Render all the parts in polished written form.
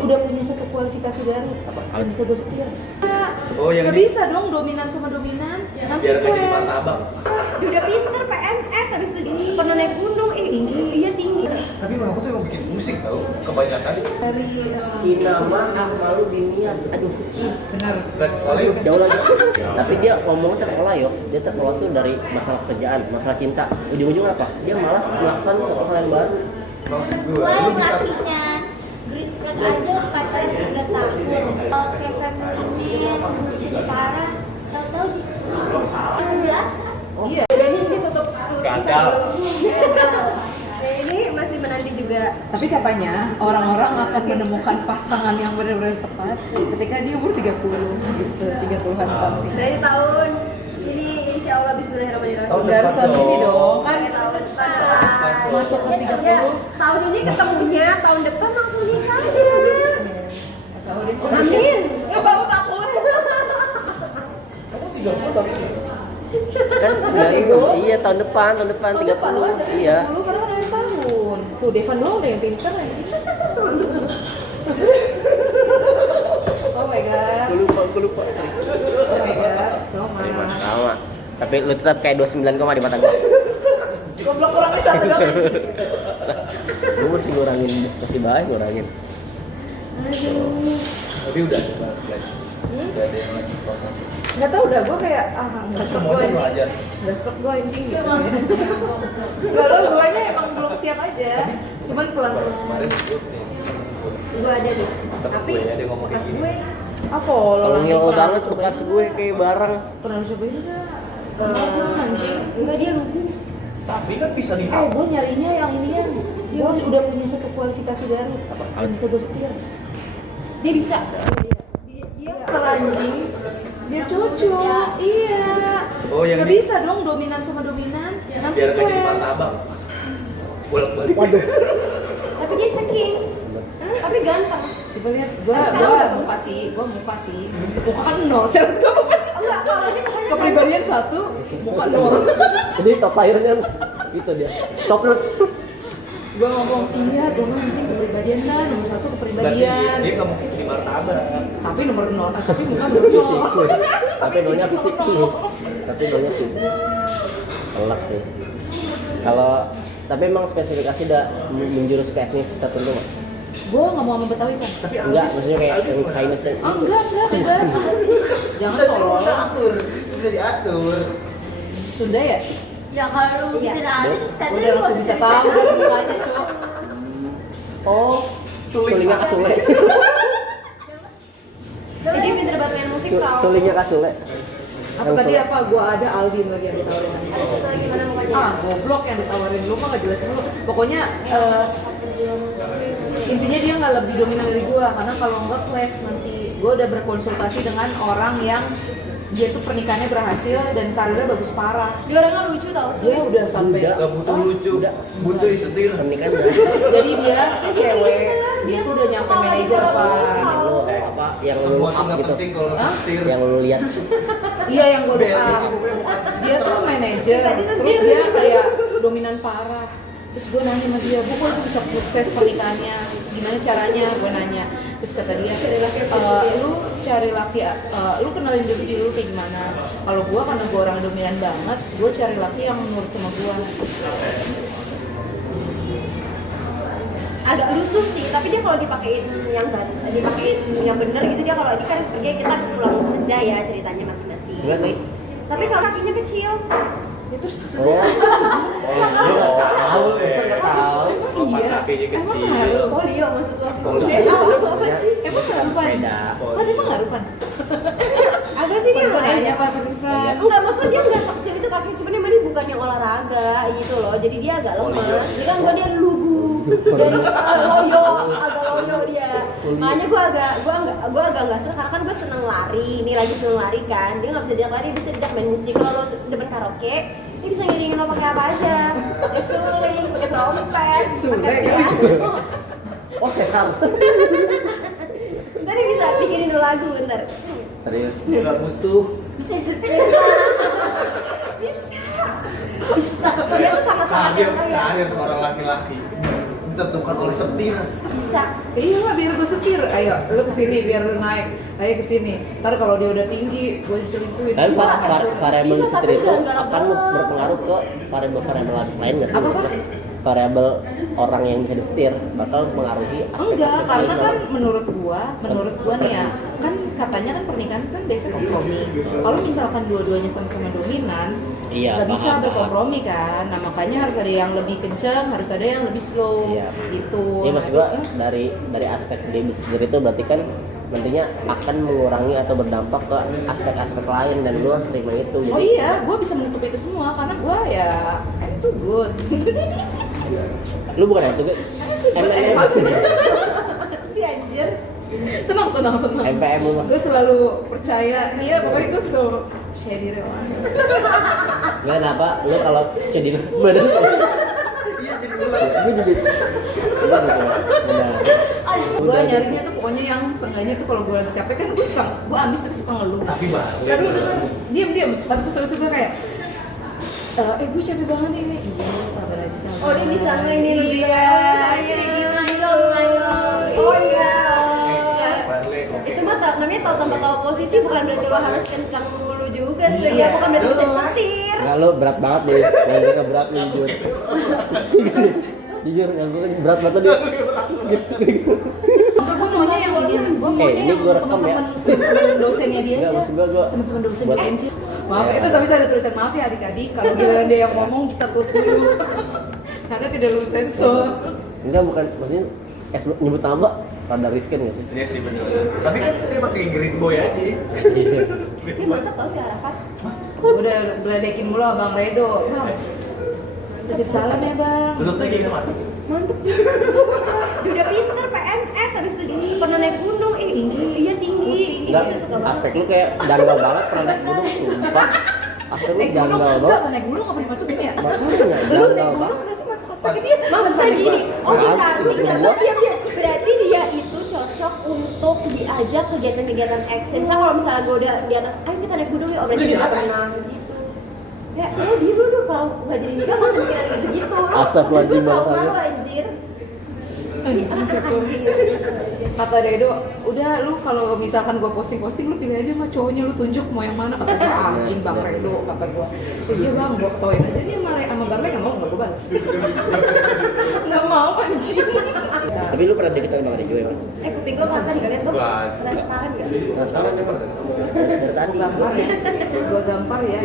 udah punya satu kualifikasi baru. Apa? Bisa gue setir. Oh, yang Gak ini? bisa dong dominan sama dominan. Nanti Biar nggak jadi clash. martabak. Dia udah pinter PNS, habis itu pernah naik gunung, iya tinggi. Tapi aku tuh emang bikin musik tau, kebanyakan. Dari Kinama malu binian. Aduh, benar. Soalnya jauh lagi. Tapi dia ngomong terpola yo. Dia terpola tuh dari masalah kerjaan, masalah cinta. Ujung-ujung apa? Dia malas melakukan sesuatu hal yang baru. maksud gue, Gue lu bisa pelatihnya Green Flag aja pacaran 3 tahun. Kalau kayak feminine, bucin parah, tahu-tahu jadi selingkuh. Penjelasan. Iya. Bedanya ini tutup. gagal. Nah ini masih menanti juga. Tapi katanya orang-orang akan menemukan pasangan yang benar-benar tepat ketika dia umur 30 gitu, 30-an something. Berarti tahun ini insya Allah bismillahirrahmanirrahim. Tahun Nggak harus tahun ini dong, kan Kan tahun depan. masuk ke 30. Ya, tahun ini ketemunya, tahun depan langsung nikah aja. Tahun ini. Amin. Ya bawa takut. Aku 30 tapi Kan iya tahun depan 30. Iya. Lu karena kan dari tahun. Tuh Devan doang deh yang pintar ya. Oh my god. Gue lupa. Oh my god. So Terima much. sama. Tapi lu tetap kayak 29 koma di mata gue. Goblok orang di satu dong. Gue masih ngurangin, masih baik ngurangin. tapi udah coba guys. Udah ada yang lagi proses. Nggak tahu udah gue kayak nggak serp gue Semuanya lu anjing. ajar. Nggak serp gue anjing gitu. Nggak tahu guanya emang belum siap aja. Cuman pelan-pelan. Kemarin gue nih, Gue ada deh. tapi Tapi gue ada ngomong kayak pas gini. gue Apa lo Ngil banget bekas gue kayak barang. Pernah lu cobain nggak? Anjing. enggak dia lugu. Tapi kan bisa di Gue nyarinya yang ini ya. Dia udah punya satu kualifikasi baru. Yang bisa gue setir. Dia bisa. Dia anjing. Dia cocok. Iya. Oh, yang Gak ini? bisa dong dominan sama dominan. Nanti biar nggak jadi clash. martabak. Bolak-balik. Tapi dia ceking. Tapi ganteng. Coba lihat, muka sih, muka kan nol, syarat gue muka Enggak, kalau ini mukanya kepribadian 1, muka nol. Jadi top layernya itu dia. Top notch. Gue ngomong, iya dong nanti kepribadian kan, nomor 1 Berarti kepribadian. dia nggak mungkin jadi martabak. Tapi nomor 0, tapi muka nol. Tapi nolnya fisik tuh. Tapi nolnya fisik. Telak sih. Kalau tapi emang spesifikasi udah menjurus ke etnis tertentu nggak? Gue nggak mau sama Betawi kan? Tapi Enggak, maksudnya kayak yang Chinese dan Enggak. Jangan bisa tolong. diatur, bisa diatur. Sunda ya? Ya kalau lu bikin aneh, tadi Udah langsung bisa tahu dari mukanya, Cok. Oh, sulingnya kasule. Jadi dia pinter banget main musik tau. Sulingnya kasule. apa tadi apa? Gue ada Aldin lagi yang ditawarin. Ada satu lagi mana mukanya? Goblok yang ditawarin lu mah gak jelasin lu. Pokoknya intinya dia nggak lebih dominan dari gue karena kalau nggak clash nanti gue udah berkonsultasi dengan orang yang dia tuh pernikahannya berhasil dan karirnya bagus parah. Dia orangnya lucu tau. Dia udah sampai Gak butuh lucu, butuh disetir. Pernikahan berhasil. jadi dia cewek, dia tuh udah nyampe manajer apa? Lu apa yang lu Semua look tuh up nggak gitu. penting kalau Hah? disetir. Yang lu lihat. Iya yang gue dia tuh manajer, terus dia kayak dominan parah. Terus gue nanya sama dia, bu kok lu bisa sukses pernikahannya? Gimana caranya? Gue nanya. Terus kata dia, lu cari laki, lu kenalin dulu diri lu kayak gimana? Kalau gue karena gue orang dominan banget, gue cari laki yang menurut sama gue. Agak lusuh sih, tapi dia kalau dipakein yang bener gitu dia kalau ini kan kerja kita habis pulang kerja ya ceritanya masing-masing. Enggak nih. Tapi kalau kakinya kecil, Ya terus Oh. Lu enggak tahu, bisa enggak tahu. Oh, iya, kakinya emang kecil. ngaruh? oh Leo maksud lo. Oh, Leo. Emang ngaruhan? Beda. Oh dia emang ngaruhan? Agak sih dia Gue nanya nanya. pas seriusan. Enggak, maksudnya dia enggak sekecil itu kaki, cuman emang dia bukan yang olahraga gitu loh. Jadi dia agak lemas. Jadi kan dia lugu. Jadi agak loyo dia. Makanya gua agak enggak seneng karena kan gua seneng lari. Ini lagi seneng lari kan. Dia enggak bisa diajak lari, bisa diajak main musik. Kalau lo demen karaoke, dia bisa ngiringin lo pakai apa aja. Dia suling, pakai trompet, Sule pakai kali. piano. Oh, sesam. Ntar dia bisa bikinin lo lagu bentar. Serius. Dia nggak butuh. Bisa disetir. Bisa. Dia tuh sangat-sangat yang kaya. Terakhir seorang laki-laki. ditentukan oleh setir. Bisa. Iya lah, biar gue setir. Ayo, lu kesini biar lu naik. Ayo kesini. Ntar kalau dia udah tinggi, gue selingkuhin. Tapi Bisa, variabel bisa, setir tapi itu jangan akan galak-galak. berpengaruh ke variabel-variabel lain nggak sih? Apa-apa? Maksudnya, variabel orang yang bisa disetir bakal mempengaruhi Enggak, aspek-aspek karena lain. kan menurut gua nih ya, kan katanya kan pernikahan kan biasanya kompromi. Kalau misalkan dua-duanya sama-sama dominan, Iya, nggak bisa paham. berkompromi kan. Nah makanya harus ada yang lebih kenceng, harus ada yang lebih slow, Iya. gitu. Iya, maksud gua dari aspek dia bisa sendiri itu berarti kan nantinya akan mengurangi atau berdampak ke aspek-aspek lain dan lu harus terima itu. Oh iya, gua bisa menutup itu semua karena gua ya itu good. Lu bukan itu guys. Si anjir. tenang. MPM lu mah. Gue selalu percaya, iya pokoknya gue selalu percaya diri lah. Nggak kenapa lu kalau jadi badan Iya jadi ulang. gue jadi iya gitu. Benar. Gue nyarinya tuh pokoknya yang seenggaknya tuh kalau gue lagi capek kan gue ambis tapi suka ngeluh. Tapi baru. Aduh, diam. Terus gue kayak, gue capek banget ini. Iya, sabar aja sama. Oh, dia bisa mainin lu juga. Iya, Oh iya. Balik, oke. Itu mah namanya tahu tempat tahu posisi, bukan berarti lo harus kencang mulu juga sih. Iya. Ya, bukan berarti bisa setir. Enggak, lu berat banget deh. Yang gue berat nih jujur. Jujur yang gue berat banget tuh dia. Gue maunya yang ini, gue maunya ini yang gue rekam ya. temen-temen dosennya dia Enggak, aja. maksud gue Temen-temen dosen buat- dia aja. Maaf, itu sampai saya ada tulisan maaf ya adik-adik. Kalau giliran dia yang ngomong kita tutup dulu. Karena tidak lulus sensor. enggak bukan maksudnya nyebut nama rada riskan nggak sih? Iya sih bener. Tapi kan dia pakai green boy aja. Ini mantap tau si Arafat. Udah geledekin mulu Bang Redo. Bang, titip salam ya Bang. Duduknya gini mati. Mantep sih. Dia udah pinter PNS, habis itu pernah naik gunung. Iya tinggi. Enggak, Bisa suka banget. aspek lu kayak janggal banget pernah naik gunung sumpah. Aspek lu Naik gunung, janggal enggak banget. kan naik gunung ngapain masukin ya? Makanya Lu janggal naik gunung banget. berarti masuk aspeknya dia. Maksudnya gini, oh Apaan bisa, sih, bisa. gua? Diam. Berarti dia itu cocok untuk diajak kegiatan-kegiatan action. Misal kalau misalnya gue udah di atas, ayo kita naik gunung yuk, oh berarti Udah di dia atas? tenang gitu. Ya, lo di dulu kalau nggak jadi nikah masa mikirin gitu-gitu. Astagfirullahaladzim, Tahu bahasanya. malu, anjir. Kata Redo, udah lu kalau misalkan gua posting lu pilih aja sama cowoknya, lu tunjuk mau yang mana. Kata gua anjing Bang Redo, kata gua. Iya Bang, gua ketawain aja dia sama Bang Re nggak mau, nggak gua balas. Nggak mau anjing. Tapi lu pernah deket sama Bang Rejo emang? Kuping gue kan tadi kalian tuh Bukan. transparan nggak? Transparan dia pernah. Dari tadi. Gampar ya, gua gampar ya.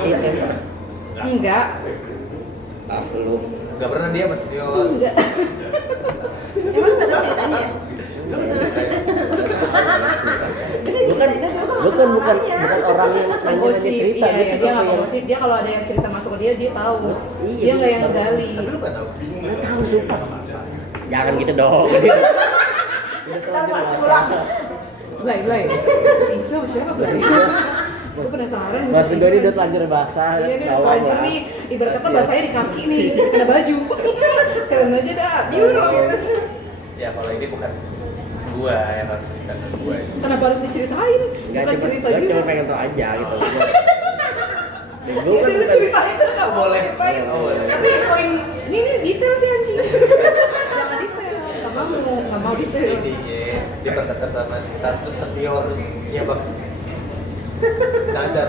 Iya, emang. Enggak, Ah, lu. Gak pernah dia mas dia. enggak. Emang lu nggak tahu ceritanya ya? Bukan orang yang nanya Gosip, cerita iya, gitu. dia nggak tapi mau yang- gosip. Dia kalau ada yang cerita masuk ke dia tahu. Iya, Dia nggak dia yang tahu. ngegali. Tapi lu gak tau. Nggak tahu sumpah. Jangan gitu dong. Udah terlanjur masalah. Blay. Sisa siapa Blay? Gue penasaran. Maksud gue ini udah terlanjur basah. Iya nih, tahu terlanjur lah. nih. Ibarat kata basahnya di kaki nih, kena baju. Sekarang aja dah, biur. Ya kalau ini bukan gua yang harus cerita ke gua. Kenapa harus diceritain? Nggak, Bukan cuma- cerita gue juga. cuma pengen tau aja gitu. Gue Ya kan udah bukan ceritain tuh nggak Boleh. ngapain. Oh, boleh. Nanti poin ini detail sih anjing. Jangan detail. Nggak mau detail. Intinya dia berdekat sama satu seniornya bang Nazar.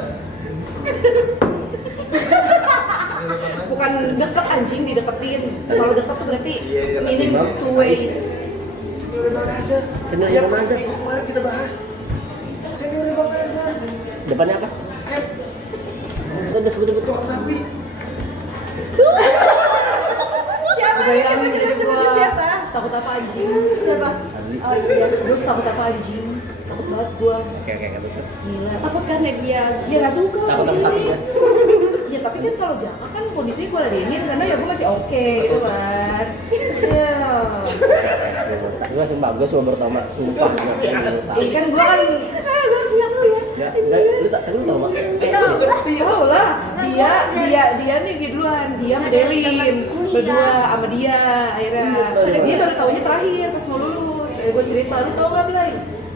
Bukan deket anjing, dideketin. Kalau deket tuh berarti Iya, dideketin, ini Bang. two ways. Senior bang Nazar. Senior Yang Bang Nazar. minggu kemarin kita bahas. Senior bang Nazar. depannya apa? Itu udah sebut-sebut tuh. Sapi. Bayangin jadi gua Siapa? takut apa anjing? Siapa? Oh iya. Gue takut apa anjing? Takut banget gua. Oke, terus. Gila. Takut karena dia Dia nggak suka. Takut sama sapi ya? Ya tapi kan kalau Jaka kan kondisinya gue ladenin karena ya gue masih oke gitu kan. Iya. Gue sumpah, gue semua bertoma, sumpah. Ini kan gue kan Ya, lu tau mak? tahu lah dia nih gitu duluan, dia modelin berdua sama dia akhirnya dia baru taunya terakhir pas mau lulus. Gue cerita, lu tau nggak bilang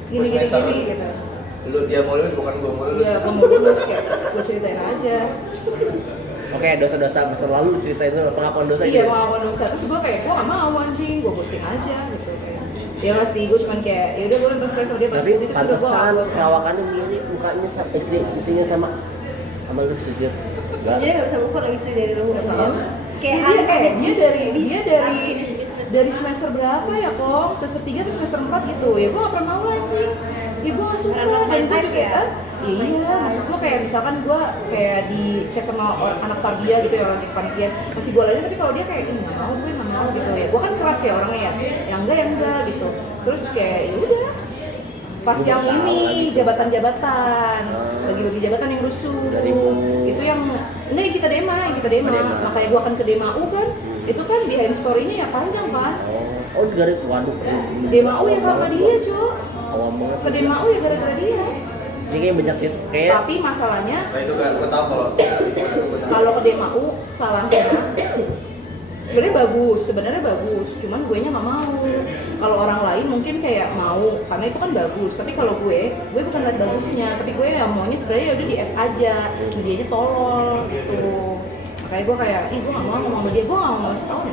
gini gitu. Lu dia mau lulus bukan gua mau lulus. Iya, gue mau lulus kayak gue ceritain aja. Oke, dosa-dosa masa lalu ceritain dulu pengakuan dosa Iya, gitu. pengakuan dosa. Terus gue kayak, gue gak mau anjing, gue posting aja gitu. Ya nggak sih, gue cuman kayak, yaudah gue nonton story sama dia pas Tapi itu sudah gue pantesan upload. perawakannya mirip mukanya sama istrinya sama lu sujud. Enggak. Jadi nggak bisa move on lagi sih dari rumah. Kayak dia dari semester berapa ya kok? Semester 3 atau semester 4 gitu. Ya gue gak pernah mau anjing. Ya gue gak suka. Dan gue juga kayak, iya, maksud gue kayak misalkan gue kayak di chat sama anak Fabia gitu ya, orang di panitia masih gue lain, tapi kalau dia kayak ini nggak mau, gue nggak mau gitu ya. Gue kan keras ya orangnya ya, yang enggak gitu. Terus kayak ya udah. Pas Gua yang tahu ini lagi. jabatan-jabatan, bagi-bagi jabatan yang rusuh, itu yang enggak yang kita dema. Makanya gua akan ke Demau kan, itu kan behind story-nya ya panjang kan. Oh, garis waduh. Demau ya karena dia, Cok. Awam banget. Ke Demau ya gara-gara dia. Ini kayak banyak cerita kayak Tapi masalahnya Nah itu gak, gue tau kalau ke Demau salahnya sebenarnya bagus, cuman gue nya nggak mau. Kalau orang lain mungkin kayak mau karena itu kan bagus, tapi kalau gue bukan lihat bagusnya, tapi gue yang maunya sebenarnya udah di F aja, dianya tolol gitu. Makanya gue kayak, gue nggak mau ngomong sama dia, gue nggak mau setahun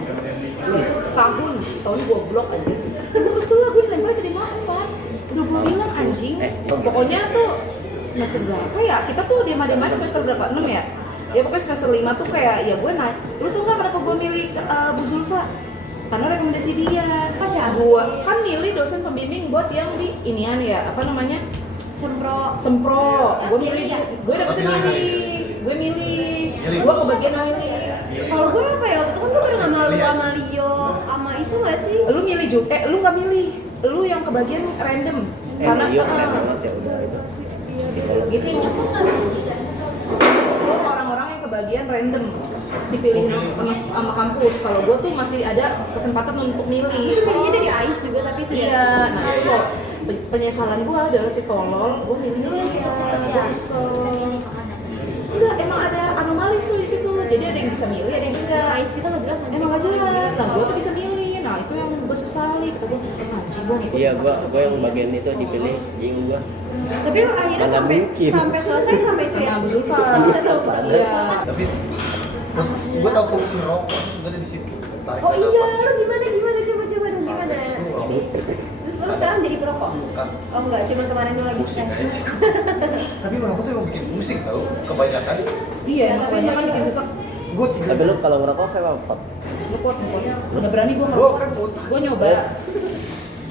setahun gue blok aja. Gue kesel lah, gue dilempar ke Demau, Van. Udah gue bilang anjing, pokoknya tuh semester berapa ya? Kita tuh dema-dema semester berapa? 6 ya? Ya pokoknya semester 5 tuh kayak, ya gue naik. Lu tuh nggak kenapa gue milih Bu Zulfa? Karena rekomendasi dia. Gue kan milih dosen pembimbing buat yang di inian ya, apa namanya? Sempro. Gue milih, gue dapetnya milih. Gue kebagian milih. Kalau gue apa ya, waktu itu kan gue pernah sama lu sama Leo sama itu nggak sih? Lu milih juga, lu nggak milih. Lu yang kebagian random. Karena iya keren banget ya udah itu. Psikolog gitu. Lu orang-orang yang kebagian random dipilih sama kampus. Kalau gue tuh masih ada kesempatan untuk milih. Pilihnya dari AIS juga tapi itu Iya, nah itu loh penyesalan gue adalah si tolol, gue milih yang cocok ya. Enggak, emang ada anomali di situ. Jadi ada yang bisa milih, ada yang enggak. AIS kita nggak jelas. Emang gak jelas. Nah, gue tuh bisa milih. Nah, itu yang gue sesali. Kata gue, anjing gue ngikut. Iya, gua yang bagian itu dipilih, iya gua. Tapi lu akhirnya Mana mungkin. sampai selesai sampai itu ya. Sama Bu Zulfa. Iya. Tapi gue tau fungsi rokok sebenarnya di situ. Tarik Oh iya, nafas. lu gimana coba dong gimana? Terus lu sekarang jadi perokok? Bukan. Oh enggak, cuma kemarin dulu lagi Pusing stres. aja sih. Tapi ngerokok tuh emang bikin pusing tau, kebanyakan. Iya, kebanyakan bikin sesek. Gue Tapi lu kalau ngerokok vape apa pot? Lu kuat. Udah berani gue gue ngerokok. kan utang. Gue nyoba.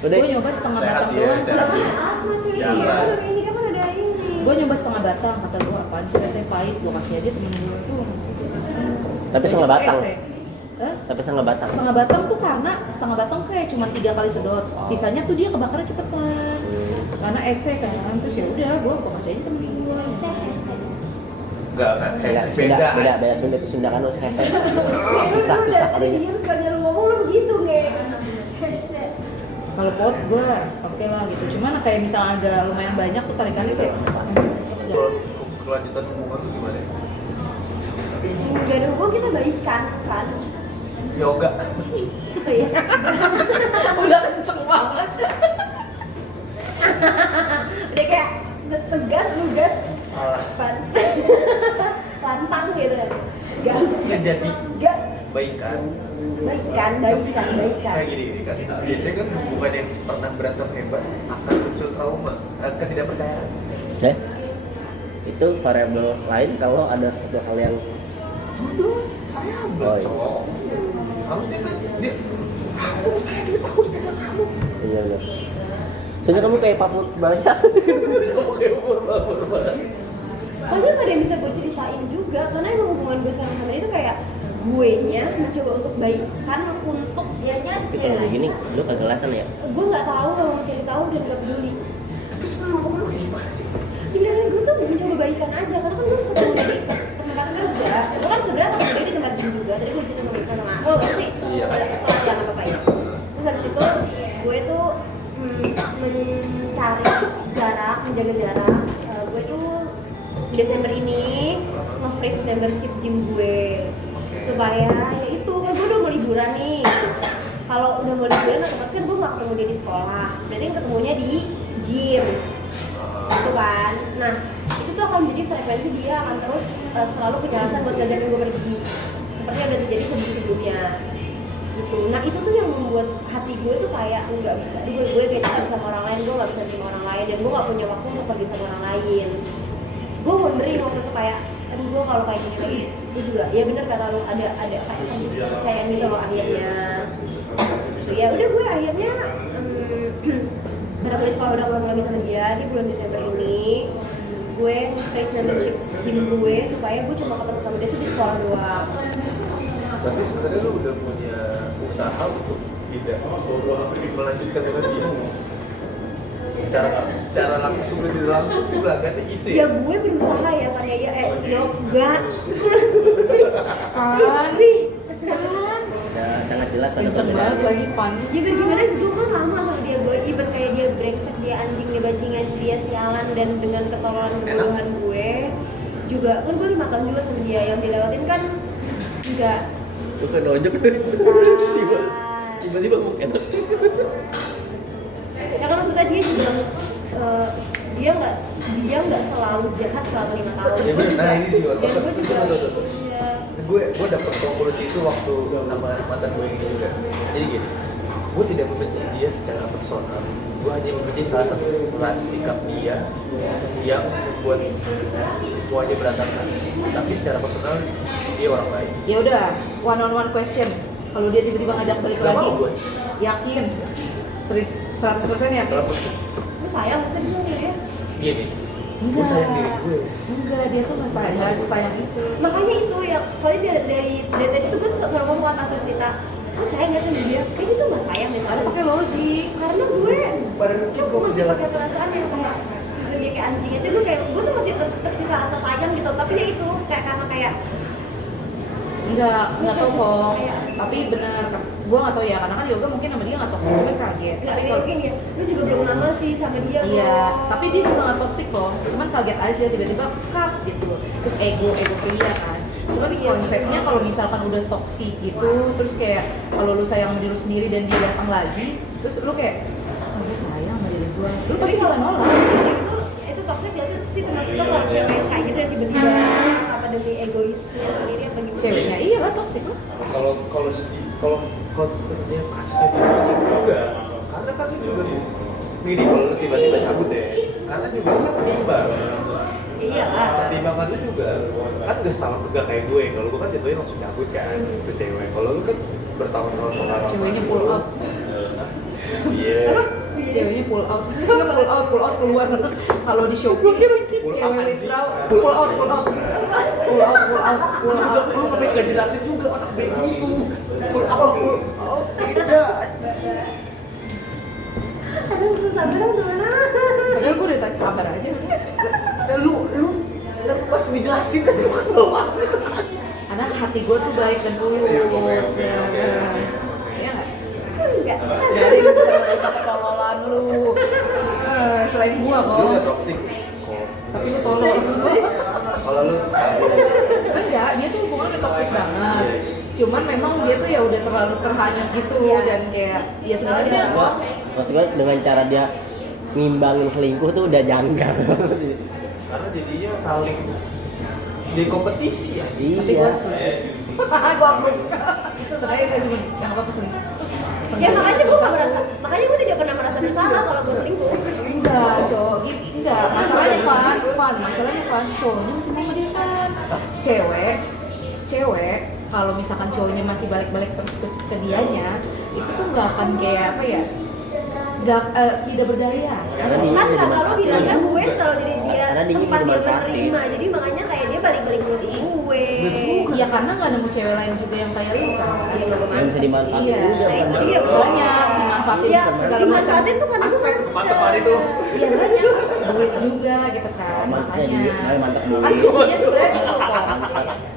Udah. Gue nyoba setengah Sehat batang dia, doang. sehat dia. Asma cuy, Iya. iya. Ini kan ada ini. Gue nyoba setengah batang, kata gue apaan sih rasanya pahit, gue kasih aja temen gue. Tapi setengah batang. Hah? Tapi setengah batang. Setengah batang tuh karena setengah batang kayak cuma 3 kali sedot, sisanya tuh dia kebakarnya cepetan. Karena esek kan, terus ya udah gue kasih aja temen gue. Enggak, Beda beda Sunda itu Sunda kan harus hesek. Susah Tadi kali. diem sekali lu ngomong lu begitu nge. Kalau pot gue oke lah gitu, cuman kayak misalnya ada lumayan banyak tuh tarikannya kayak sesek aja. Kalau kelanjutan hubungan tuh gimana? Gak ada hubungan, kita baikan kan. Yoga. Iya. Udah kenceng banget. Udah kayak tegas, lugas, Malah. pantang gitu kan. Ya jadi Gak baikan. baikan. Kayak gini kan. Biasanya kan hubungan yang pernah berantem hebat akan muncul trauma, ketidakpercayaan. Itu variabel lain kalau ada satu hal yang Saya Oh, iya. cowok. Kamu dia aku percaya diri, aku dengan kamu. iya benar. Soalnya kamu kayak paput banyak. Soalnya gak ada yang bisa gue ceritain juga, karena emang hubungan gue sama dia itu kayak gue nya mencoba untuk baikan untuk dianya Tapi kalau begini, lu kagak kelihatan ya? gue nggak tahu, nggak mau cari tahu dan nggak peduli. Tapi sebelum lu gimana sih? Pilihan gue tuh mencoba baikan aja, karena kan gue suka dari tempat kerja. Gue kan sebenarnya tempat kerja di tempat gym juga. Tadi gue cerita sama lo sih, Iya. soal yang apa ya. Terus habis itu gue tuh mencari jarak, menjaga jarak. Gue tuh Desember ini nge-freeze membership gym gue supaya ya itu kan gue udah mau liburan nih. Kalau udah mau liburan otomatis gue nggak ketemu dia di sekolah, berarti ketemunya di gym gitu kan. Nah itu tuh akan jadi frekuensi dia akan terus selalu punya alasan buat ngajakin gue pergi seperti yang udah terjadi sebelumnya gitu. Nah itu tuh yang membuat hati gue tuh kayak nggak bisa, gue kayak cinta sama orang lain, gue nggak bisa terima orang lain dan gue nggak punya waktu untuk pergi sama orang lain. Gue wondering waktu itu kayak, aduh gue kalau kayak gini lagi, gue juga ya bener kata lu ada kayak kepercayaan gitu loh akhirnya. Ya udah gue akhirnya karena gue sekolah udah ngomong lagi sama dia di bulan Desember ini, gue face membership gym gue supaya gue cuma ketemu sama dia tuh di sekolah doang. Berarti sebenarnya lu udah punya usaha untuk tidak melanjutkan dengan dia. Secara langsung dan tidak langsung sih belakangnya itu Ya ya. gue berusaha ya karya ya yoga. Kan Ya, sangat jelas pada kenceng posisi banget dia. lagi pan. Ya gimana gue kan lama sama dia, gue even kayak dia brengsek, dia anjing, dia bajingan, dia sialan dan dengan ketololan kebodohan gue juga kan gue 5 tahun juga sama dia yang dilewatin kan enggak Tuh kan ojek tiba-tiba mau enak. ya kan maksudnya dia juga dia nggak selalu jahat selama 5 tahun. Ya bener, nah ini juga. Dan gue juga iya. Gue dapet konklusi itu waktu nama mantan gue yang ini juga. Jadi gini, gue tidak membenci dia secara personal. Gue hanya membenci salah satu sikap dia yang membuat semuanya berantakan. Tapi secara personal dia orang baik. Ya udah, one on one question. Kalau dia tiba-tiba ngajak balik Gak lagi, mau gue. yakin? 100% yakin? Salah person. Lu sayang masa dia sama dia? Gini, gue Enggak. sayang diri gue. Enggak, dia tuh nggak sesayang itu. Makanya itu ya, soalnya dari tadi tuh gue selalu ngomong atas cerita lu sayang gak sama dia? Kayaknya tuh gak sayang deh Ada soalnya pakai logik. karena gue Pada mungkin gue masih berjalan. pakai perasaan yang kayak dia kayak anjing aja, gue tuh masih tersisa rasa sayang gitu, tapi ya itu karena kayak Enggak tahu kok. Tapi benar, gua nggak tahu ya, karena kan yoga mungkin sama dia nggak toksik, tapi kaget. nggak Tapi kayak mungkin ya, lu juga belum lama sih sama dia iya, kok. tapi dia juga nggak toksik kok. Cuman kaget aja tiba-tiba cut gitu. Terus ego pria kan. Cuman konsepnya kalau misalkan udah toksik gitu, terus kayak kalau lu sayang sama diri lu sendiri dan dia datang lagi, terus lu kayak oh, dia sayang sama diri gua. Lu pasti bisa nolak. Itu toxic ya, itu sih termasuknya kalau cewek yang kayak gitu yang tiba-tiba apa demi egoisnya sendiri apa gimana? Ceweknya iya lah toksik lah. Kalau sebenarnya kasusnya dia sih enggak, karena kan itu juga gini kalau lu tiba-tiba cabut ya, karena juga kan ketimbang. Iya lah. Pertimbangan lu juga kan udah setahun enggak kayak gue. Kalau gue kan jatuhnya langsung cabut kan ke cewek. Kalau lu kan bertahun-tahun pengalaman. Ceweknya pull out. Iya. Ceweknya pull out. Enggak pull out keluar. Kalau di Shopee cewek withdraw pull out. Lu nggak jelasin juga otak bego itu. Pull out tidak. Aduh, sabar dong gimana? Padahal gue udah tadi sabar aja. Lu pas dijelasin kan lu kesel banget. Karena hati gue tuh baik dan tulus. Iya, oke. Ya nggak? Enggak. Gak ada yang bisa melakukan ketololan lu. Selain gua Lu kok. nggak toksik kok. Tapi lu tolol. Kalau lu Enggak, dia tuh hubungan udah toksik banget. Cuman memang dia tuh ya udah terlalu terhanyut gitu dan kayak ya sebenarnya Maksud gue dengan cara dia ngimbangin selingkuh tuh udah janggal. karena jadinya saling di kompetisi ya. tapi gua Iya. setuju. Gua approve. Sekali gak cuma yang apa pesen. Ya makanya gue gak merasa, makanya gue tidak pernah merasa bersalah kalau gue selingkuh. Enggak, cowok gitu enggak. Masalahnya masalahnya cowoknya masih mau sama dia Fan. Cewek kalau misalkan cowoknya masih balik-balik terus ke dianya, itu tuh nggak akan kayak apa ya? Tidak berdaya. Karena dia Kan udah kalau dimanfaatin. bilangnya gue selalu jadi dia Karena dia tempat dia dimanfaatin. menerima, jadi makanya kayak dia balik-balik menurut gue. Iya karena nggak nemu cewek lain juga yang kayak lu kan. Iya, nggak Yang bisa dimanfaatin Iya, juga. Nah, itu benar. dia, banyak dimanfaatin Iya, segala macam dimanfaatin tuh kan aspek. Mantepan itu. Iya banyak duit juga gitu kan, Mantap makanya duit, mantap duit. kan kuncinya sebenarnya di lu kok.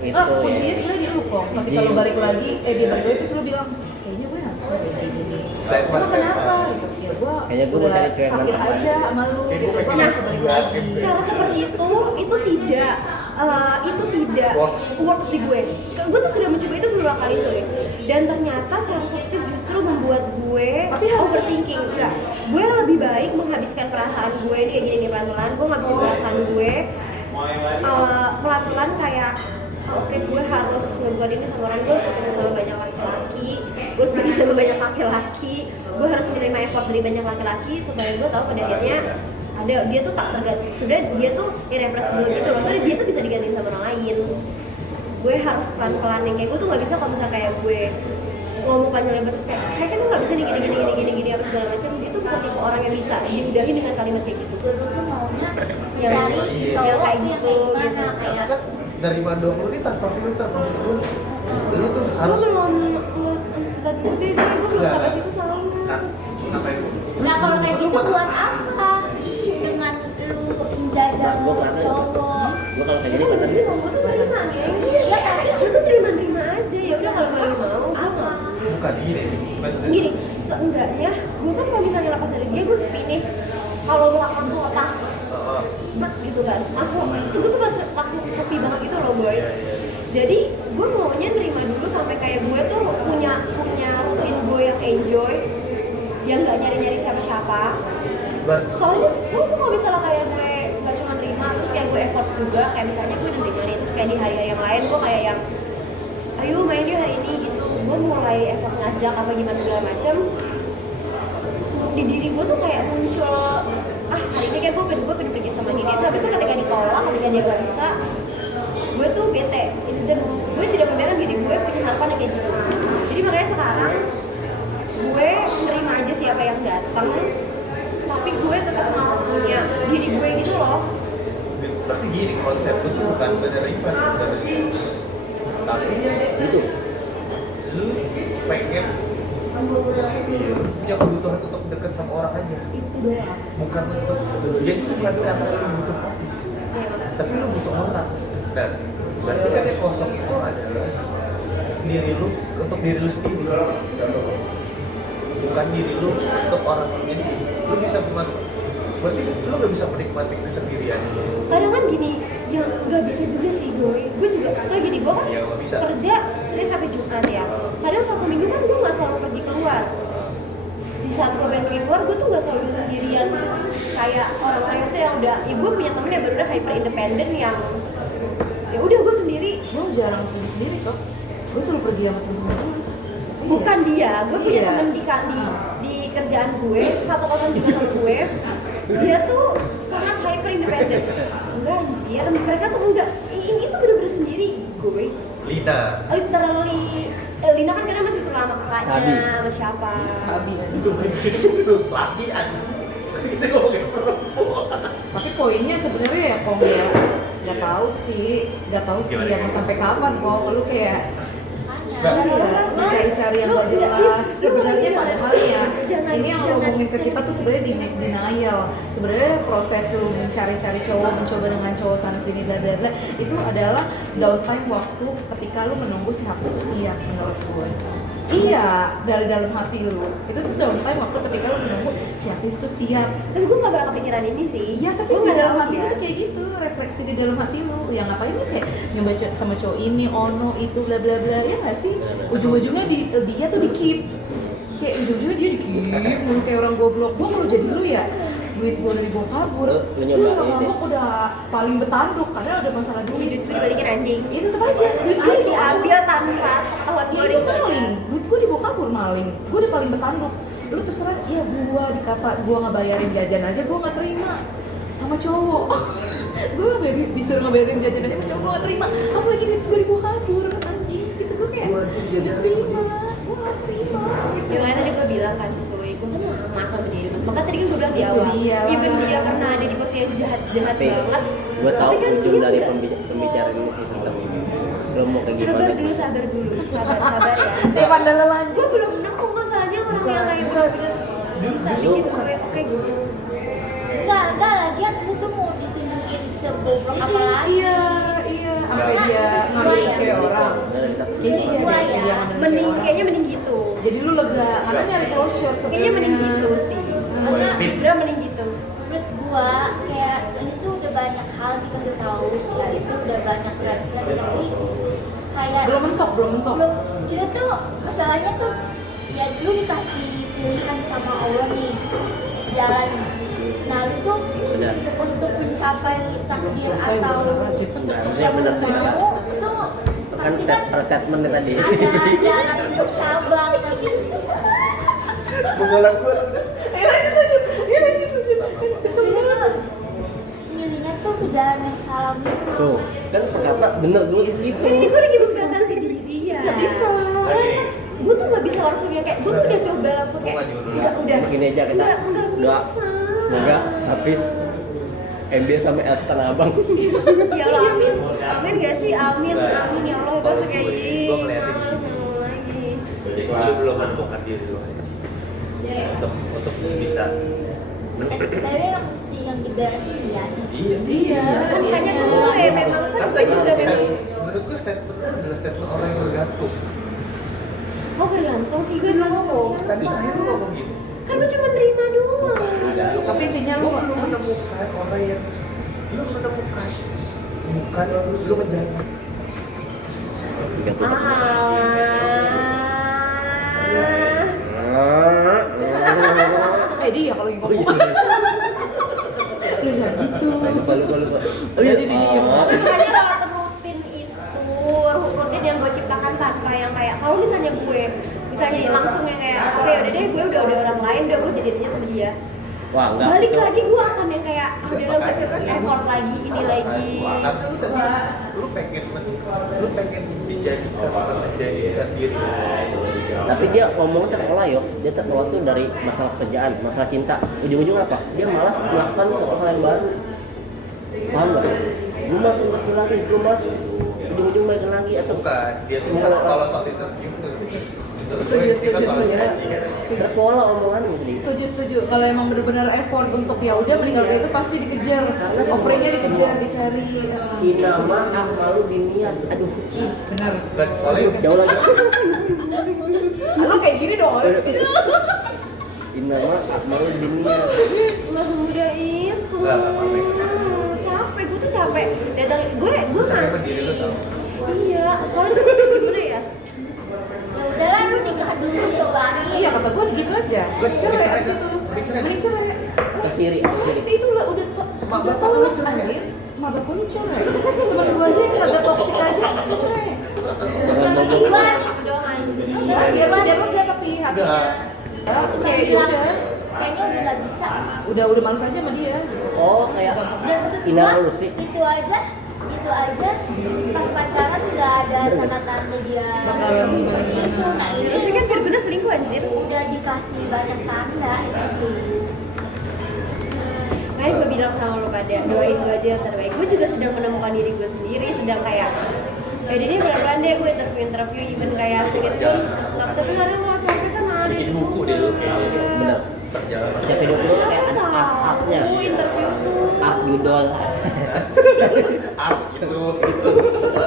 Itu Kuncinya ya. sebenarnya di lu kok. Tapi Kunci. kalau balik lagi, dia balik lagi terus lu bilang kayaknya gue nggak bisa kayak gini. Statement, Emang kenapa? statement. Gitu. Ya gue Kayaknya gue mau udah cari cewek sakit mantap aja sama lu Kayak gitu. gue Gue pengen nggak bisa balik lagi. cara seperti itu tidak works di gue. Gue tuh sudah mencoba itu beberapa kali sih. Dan ternyata cara seperti itu justru membuat gue Tapi harus overthinking. Enggak, gue lebih baik menghabiskan perasaan gue ini kayak gini nih pelan-pelan. Gue ngabisin perasaan gue pelan-pelan kayak oke, gue harus ngebuat ini sama orang, gue harus ketemu sama banyak laki-laki, gue harus pergi sama banyak laki-laki, gue harus menerima effort dari banyak laki-laki supaya gue tahu pada akhirnya ada dia tuh tak terganti, sebenarnya dia tuh irreplaceable gitu loh, soalnya dia tuh bisa digantiin sama orang lain. Gue harus pelan-pelan yang kayak gue tuh nggak bisa kalau misalnya kayak gue ngomong panjang lebar terus kayak kan lu nggak bisa nih gini apa segala macam. Dia tuh bukan tipe orang yang bisa diudahin dengan kalimat kayak gitu. Gue tuh maunya Yang cari yang cowok kayak yang gitu kayak gimana, kayak Dari Mando ini tanpa filter menurut lu tuh harus gue belum tadi gue belum sampai situ sama lu. ngapain lu? nah kalau kayak gitu buat apa dengan lu menjajah cowok Gue kalau kayak gini Gue pacar tuh terima geng. Ya tapi lu tuh terima aja. Ya udah kalau lu mau apa? Bukan gini. Gini, seenggaknya gue kan kalau misalnya lepas dari dia gue sepi nih. Kalau lu langsung lepas, gitu kan. Langsung itu gue tuh langsung sepi banget gitu loh boy. Jadi gue maunya nerima dulu sampai kayak gue tuh punya rutin gue yang enjoy, yang nggak nyari siapa-siapa. Soalnya gue tuh kalau misalnya kayak gue nggak cuma nerima terus kayak gue effort juga, kayak misalnya gue nerima nih terus kayak di hari-hari yang lain gue kayak yang ayo main yuk hari ini gitu, gue mulai effort ngajak apa gimana segala macem, di diri gue tuh kayak muncul hari ini kayak gue pengen pergi sama dia, tapi tuh ketika ditolak, ketika dia nggak bisa, gue tuh bete dan gue tidak membiarkan diri gue punya harapan yang kayak gitu. Jadi makanya sekarang gue nerima aja siapa yang datang, tapi gue tetap mau punya diri gue gitu loh. Berarti gini, konsep itu bukan menerima sebenarnya, tapi itu lu pengen punya kebutuhan untuk dekat sama orang aja, Itu doang. bukan untuk jadi itu bukan karena lu butuh artis, tapi lu butuh orang. Dan berarti kan yang kosong itu adalah diri lu untuk diri lu sendiri, bukan diri lu untuk orang. Jadi lu bisa berarti lu gak bisa menikmati kesendirian lu. Kadang kan gini, yang nggak bisa juga sih gue juga soalnya gini, gue kan Ya, nggak bisa. kerja Senin sampai Jumat ya. Kadang Sabtu Minggu kan gue nggak selalu pergi keluar. Di saat gue pengen pergi keluar, gue tuh nggak selalu sendirian kayak orang-orang yang udah, ya gue punya temen yang bener-bener hyper independen yang ya udah gue sendiri. Gue jarang pergi sendiri kok. Gue selalu pergi sama temen-temen. Bukan dia, gue punya Iya. temen di kerjaan gue, satu kosan juga sama gue. Dia tuh sangat hyper independen. Enggak sih, ya mereka tuh enggak. Ini tuh bener-bener sendiri gue. Lina, Literally, Lina kan karena masih selama kakaknya, sama siapa? Abi itu laki aja. Kita ngomongin perempuan. Tapi poinnya sebenarnya ya kok ya nggak tahu sih Gimana? ya mau sampai kapan kok lu kayak Nggak. iya mencari-cari yang nggak jelas sebenarnya padahal ya ini yang lo ngomongin ke kita tuh sebenarnya denial. Sebenarnya proses lu mencari-cari cowok, mencoba dengan cowok sana sini bla bla bla itu adalah downtime waktu ketika lu menunggu si Hafiz itu siap menurut gue. Iya, dari dalam hati lu itu tuh downtime waktu ketika lu menunggu si Hafiz itu siap. Tapi gue gak bakal kepikiran ini sih. Iya, tapi Gua di nggak dalam tahu hati ya. itu tuh kayak gitu, refleksi di dalam hati lu. Yang ngapain lu kayak nyoba sama cowok ini, ono itu bla bla bla, ya nggak sih? Ujung-ujungnya dia tuh di keep. Kayak ujung-ujungnya dia di keep, mulu kayak orang goblok. Gua kalau jadi lu ya, duit gua dari gua kabur. Lu Gua nyobain lama-lama udah paling betanduk karena ada masalah duit. Duit gue dibalikin anjing. Itu tetap aja, duit gua Gue diambil tanpa sepengetahuan Ya gue. itu maling, duit gue dibawa kabur maling. Gue udah paling betanduk. Lu terserah, iya gue dikata gue ngebayarin jajan aja gue nggak terima sama cowok. Gue disuruh ngebayarin jajan aja sama cowok gue nggak terima. Apalagi duit gue dibawa kabur, anjing. Gitu gue kayak Gua anjing jajan. nggak terima, gue nggak terima. Yang lain tadi gue bilang kan sesuai, gue kan masuk ke diri mas. Maka tadi kan gue bilang di Itu awal, dia. even dia pernah ada di posisi yang jahat tapi banget. gue tahu tapi kan ujung dia dari nggak. pembicaraan ini sih tentang ini. Lo mau kayak gimana? Sabar dulu, sabar ya. Daripada lelanjut. Gue belum nemu masalahnya orang yang kayak bener-bener bisa bikin gue oke gue. enggak lagian lu tuh mau ditunjukin segoblok apa lagi Iya, sampai dia ngambil cewek orang. Kayaknya iya deh, dia ngambil cewek Mending, orang. kayaknya mending gitu. Jadi lu lega, karena nyari closure Kayaknya sebenarnya. mending gitu sih. Karena Udah mending gitu. menurut gua kayak ini tuh udah banyak hal kita udah tahu ya itu udah banyak red flag tapi kayak Belum mentok. belum kita tuh masalahnya tuh ya lu dikasih pilihan sama Allah nih jalan nah lu tuh Benar. untuk mencari mencapai takdir Saya atau udah rajin. Saya bener sih. mau itu Kan pasti kan statementnya tadi. ada anak untuk cabang tapi Mengolah gue. sebenarnya milihnya tuh ke jalan yang salah gitu. Tuh, kan perkata bener dulu gitu. Kan gue lagi membedakan sendiri ya. Nggak bisa. Gue tuh nggak bisa langsung yang kayak gue tuh udah coba langsung kayak Gua nggak nyuruh. udah. Begini aja kita Nggak doa. bisa. Semoga Hafiz MB sampai L Tanah Abang. Ya Allah amin. Amin gak sih? Amin. Amin ya Allah. Gue suka kayak Gua ngeliatin lagi. Jadi lu belum menemukan diri lu aja. Untuk bisa Tapi yang mesti yang diberesin ya. Iya. Iya. Kan makanya gue memang kan gue juga memang. Menurut gue statement itu adalah statement orang yang bergantung. Oh bergantung sih gue ngomong. Tadi akhir lu ngomong gitu. Kan gue cuma nerima doang. Tapi intinya lu belum menemukan orang yang belum menemukan, bukan lu menjadi. dia kalau lagi ngomong. Terus jangan gitu. Lupa. Jadi dia diem. Makanya lewat rutin itu, rutin yang gue ciptakan tanpa yang kayak kalau misalnya gue misalnya langsung yang kayak oke udah deh gue udah ada orang lain udah gue jadinya sama dia. Wah, enggak. Balik itu- lagi gue akan yang kayak udah lo effort lagi ini lagi. Karena lu tadi lu pengen dijadikan orang menjadikan diri. Tapi dia ngomong terpola yuk, dia terpola tuh dari masalah kerjaan, masalah cinta. Ujung-ujung apa? Dia malas melakukan sesuatu hal yang baru. Paham nggak? Gue malas interview lagi, gue malas ujung-ujung balik lagi atau Bukan, dia tuh kalau soal interview tuh Setuju. terpola omongannya jadi. Setuju. Kalau emang benar-benar effort untuk ya udah meninggal itu pasti dikejar. Offeringnya dikejar, dicari. Inama malu diniat. Aduh, Benar. Bukan soalnya jauh lagi. Lo kayak gini dong. Inama malu diniat. Mas muda itu. Nggak apa-apa. Capek, gue tuh capek. Datang gue capek masih. diri lu tau. Iya, soalnya tuh gimana ya? Ya udahlah lu nikah dulu cobain. Iya kata gue gitu aja. Cerai abis itu. Mending cerai. Kesiri. Pasti itu lah udah tahu lu anjir. Mak bapak lu cerai. Teman gue aja yang kagak toksik aja cerai. Jangan ngomong. Iwan dong anjing. Ya biar lu siapa tapi hatinya. Oke, ya udah. Kayaknya udah nggak bisa. Udah males aja sama dia. Oh, kayak Dan maksud Ina gua, Lusri. itu aja pas pacaran nggak ada tanda-tanda dia Bakalan seperti itu. Nah Tapi ini kan Firguna selingkuh anjir. udah dikasih banyak tanda itu. Makanya gue bilang sama lo pada doain gue aja yang terbaik. Gue juga sedang menemukan diri gue sendiri, sedang kayak jadi pelan-pelan deh gue interview even kayak gitu. Tapi kadang kalau capek kan ada Bikin itu. buku deh lu. Bener. Perjalanan. Setiap video itu kayak ada art-artnya. Aku interview tuh. Art judol. Art itu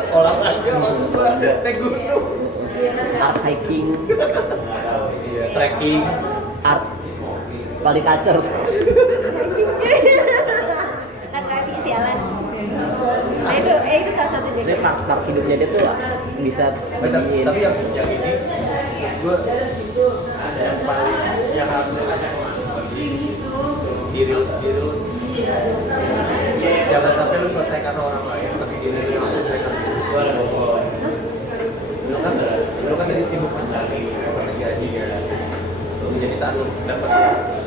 olahraga gua naik gunung. Art hiking. Iya, trekking. Art polyculture. Kan kami sialan. Nah itu salah satu Jadi deh. part hidupnya dia tuh bisa Tapi yang ini gue yang paling yang harus diri lu sendiri lu jangan sampai lu selesaikan orang lain tapi diri lu yang selesaikan diri sendiri. Lu kan tadi sibuk mencari gaji ya. Jadi saat lu dapat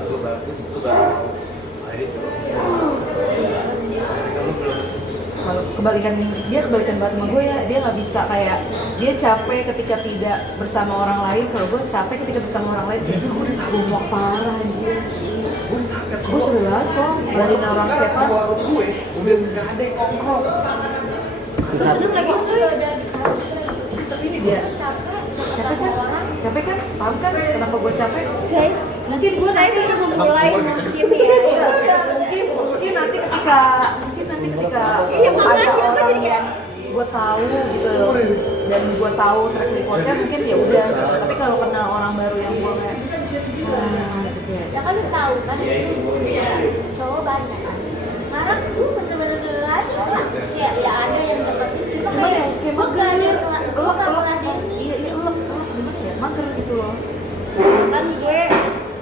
lu bagus lu baru akhirnya lu belum Kalau kebalikan banget sama gue ya, dia nggak bisa kayak dia capek ketika tidak bersama orang lain. Kalau gue capek ketika bersama orang lain, gue udah tahu parah anjir. Gue sering banget kok ngelarin orang chatnya. warung gue udah nggak ada yang nongkrong. Seneng lagi gue udah Tapi ini dia capek kan? Paham kan kenapa gue capek? guys. Mungkin gue Saya nanti udah memulai mungkin ya. mungkin nanti ketika Iya, ada makanya, orang makanya. yang gue tahu gitu dan gue tahu track recordnya mungkin ya udah. Tapi kalau kenal orang baru yang gue kayak gitu ya. Ya kan lu tahu kan cowok banyak kan. Sekarang tuh bener-bener aja lah. Ya ada yang dapetin cuma kayak gue gak ngeladenin. Iya elok gimana ya, mager gitu loh. Kan gue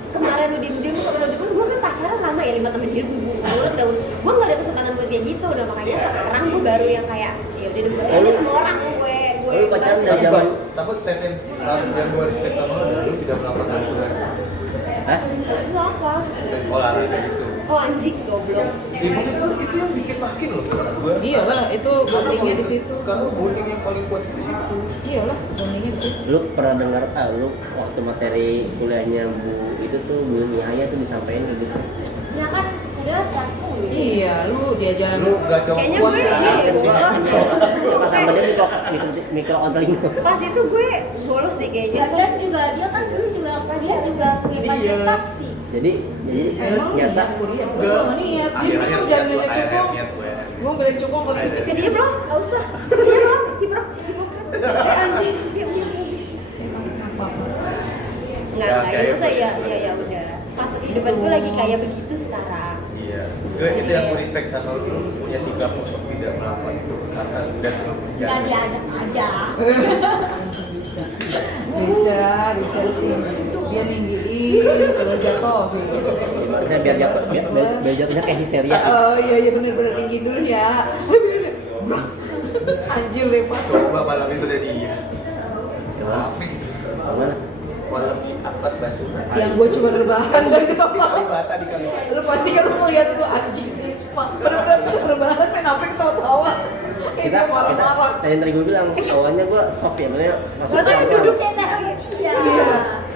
kemarin lu diem-diem sama lo gue kan pacaran lama ya 5 tahun jadi gue nggak ada kesempatan buat dari zaman Tapi statement yang gue respect sama lu tidak melakukan hubungan Hah? Itu apa? olahraga gitu. Oh anjing goblok. Itu yang bikin makin loh menurut gue. Iyalah, itu bondingnya di situ. Karena bonding yang paling kuat di situ. Iyalah, bondingnya di situ. Lu pernah dengar lu waktu materi kuliahnya Bu itu tuh Bu Nia tuh disampaikan gitu. Ya kan udah campur. Iya, lu diajarin. Lu gak cowok Kayaknya puas gue kan? ini Pas sama dia mikro onteling. pas itu gue bolos deh kayaknya. Lagian juga dia kan dulu juga dia juga punya pacar taksi. Jadi Emang nyata niat kuliah, gue sama niat. Dia Akhir-akhir tuh niat jangan gue, ngajak akhir-akhir cukong. niat gue. Gue beli cukong kalau gitu. Ya dia bro, gak usah. Dia bro, Anjing. Enggak, itu saya ya udah. Pas hidupan gue lagi kayak begitu sekarang. Iya. Gue itu yang gue respect sama lu punya sikap untuk tidak melakukan itu karena udah Gak diajak aja. Bisa sih. Dia ninggiin, kalau jatuh. udah biar jatuh biar jatuhnya kayak histeria. Oh iya bener-bener tinggi dulu ya. Anjir lepas. coba malam itu udah dia. Tapi Gimana? malam akad basuh. Yang gue cuma rebahan dan ketawa. Mata di kali. Lu pasti kan mau lihat gue anjing sih. Bener-bener rebahan main apa ketawa-tawa. Kita marah-marah. tadi gue bilang awalnya gue soft ya, maksudnya masuk Lo kan pelan-pelan. duduk Cetak iya. Iya.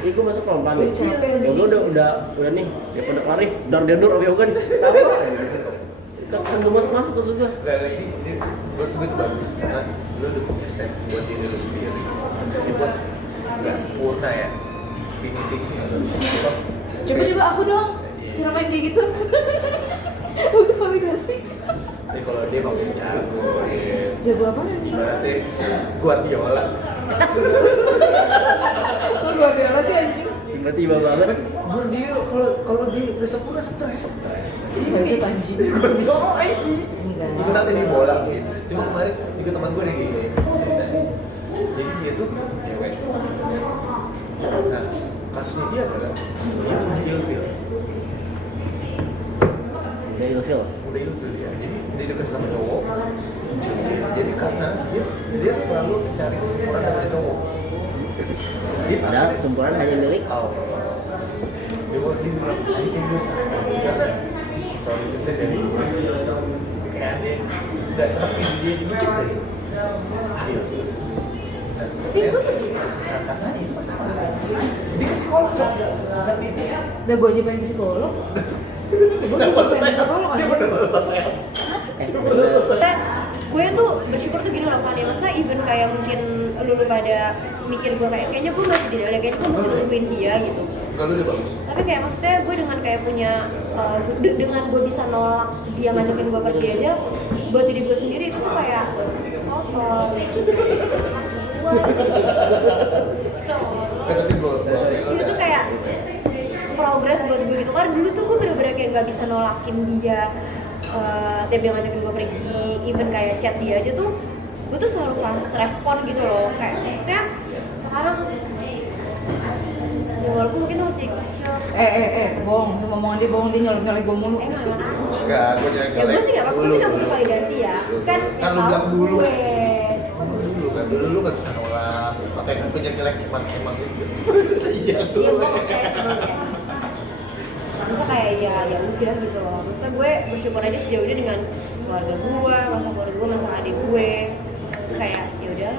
Iya, gue masuk pelan-pelan nih. Capek, Ya gue udah nih, ya pada lari, dar oke kan. Tahu kan gue masuk maksud gue. Nah, ini menurut gue itu bagus karena lu udah punya step buat diri lu sendiri. Meskipun nggak sempurna ya finishingnya. Coba aku dong. Cara main kayak gitu. Untuk validasi. Tapi kalau dia mau jago, Jago apa nih? berarti kuat Guardiola. Lo luar biasa sih anjing. Berarti iba banget. Guardiola kalau dia nggak sempurna stres. Ini budget anjing. Guardiola ini. Enggak. Itu nanti di bola gitu. Cuma kemarin juga teman gue yang gini. Jadi dia tuh cewek. Nah, kasusnya dia adalah dia tuh ilfil. Udah ilfil. Udah ilfil ya. Jadi dia deket sama cowok. Jadi karena dia selalu cari kesempurnaan dari cowok. Padahal kesempurnaan hanya milik Dia mau bilang, I can do something. Karena sorry to say dari kayak dia nggak seperti dia dikit dari ayo. Nah, sebenarnya karena itu masalah. Dia ke psikolog tapi dia Udah gue aja pengen ke psikolog. Gue juga pengen ke psikolog aja. Kan gue tuh bersyukur tuh gini loh kan ya, masa even kayak mungkin lu pada mikir gue kayak kayaknya gue masih di dalam, kayaknya gue masih nungguin dia gitu. kalau lu udah bagus. Tapi kayak maksudnya gue dengan kayak punya dengan gue bisa nolak dia ngajakin gue pergi aja buat diri gue sendiri itu tuh kayak Tapi gue itu tuh kayak progres buat gue gitu kan. Dulu tuh gue bener-bener kayak nggak bisa nolakin dia tiap dia ngajakin gue pergi, even kayak chat dia aja tuh gue tuh selalu fast respon gitu loh. Kayak maksudnya sekarang ya walaupun mungkin masih kecil Bohong, cuma omongan dia bohong, dia nyolok-nyolok gue mulu. emang enggak, gue jangan ya gue sih nggak apa-apa, gue sih nggak butuh validasi ya kan Kan lu bilang dulu. gue Dulu kan, dulu lu nggak bisa nolak. Makanya kan punya jelek emang gitu. Iya dia dulu. mau emang ya maksudnya kayak ya udah gitu loh. Maksudnya gue bersyukur aja sejauh ini dengan keluarga gue, masa keluarga gue, masa adik gue kayak ya udah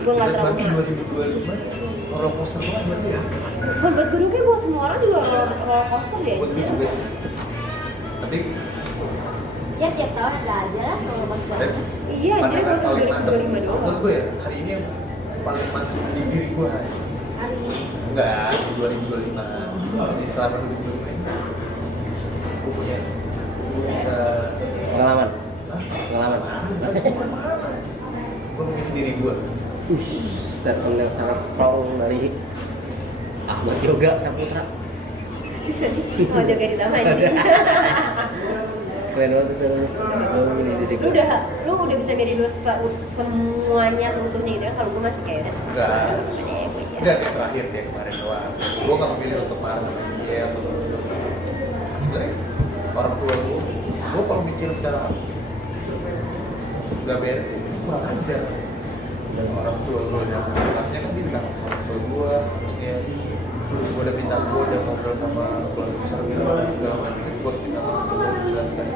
gue nggak terlalu Berarti 2025 roller coaster banget berarti ya. buat gue kayak buat semua orang juga roller coaster deh. Buat gue juga sih. Tapi Ya tiap tahun ada aja lah kalau mas Iya, dia pandangan baru paling mantap 2025 doang. menurut gue ya, hari ini yang paling mantap di diri gue hari ini. enggak, di 2025 di selama hidup gue ini gue punya gue bisa Pengalaman. Hah? Pengalaman. Gue mungkin diri gue Statement yang sangat strong dari Ahmad Yoga Saputra. Bisa nih, mau jaga di taman anjing. Keren banget itu. Lu udah bisa milih lu semuanya seutuhnya gitu ya. Kalau gue masih kayak udah enggak ya. enggak yang terakhir sih yang kemarin doang gue nggak memilih untuk marah sama dia sebenarnya orang tua gue kalau mikir secara nggak beres kurang ajar dan orang tua ngobrolnya harusnya kan dia bilang ke gue terusnya gue udah minta gue udah ngobrol sama keluarga besar gitu segala macam gue minta menjelaskan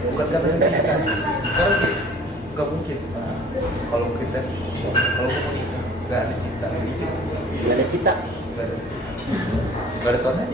bukan karena kita sih karena sih nggak mungkin kalau kita kalau gue mau nikah nggak ada cinta sedikit Gak ada cita. nggak ada soalnya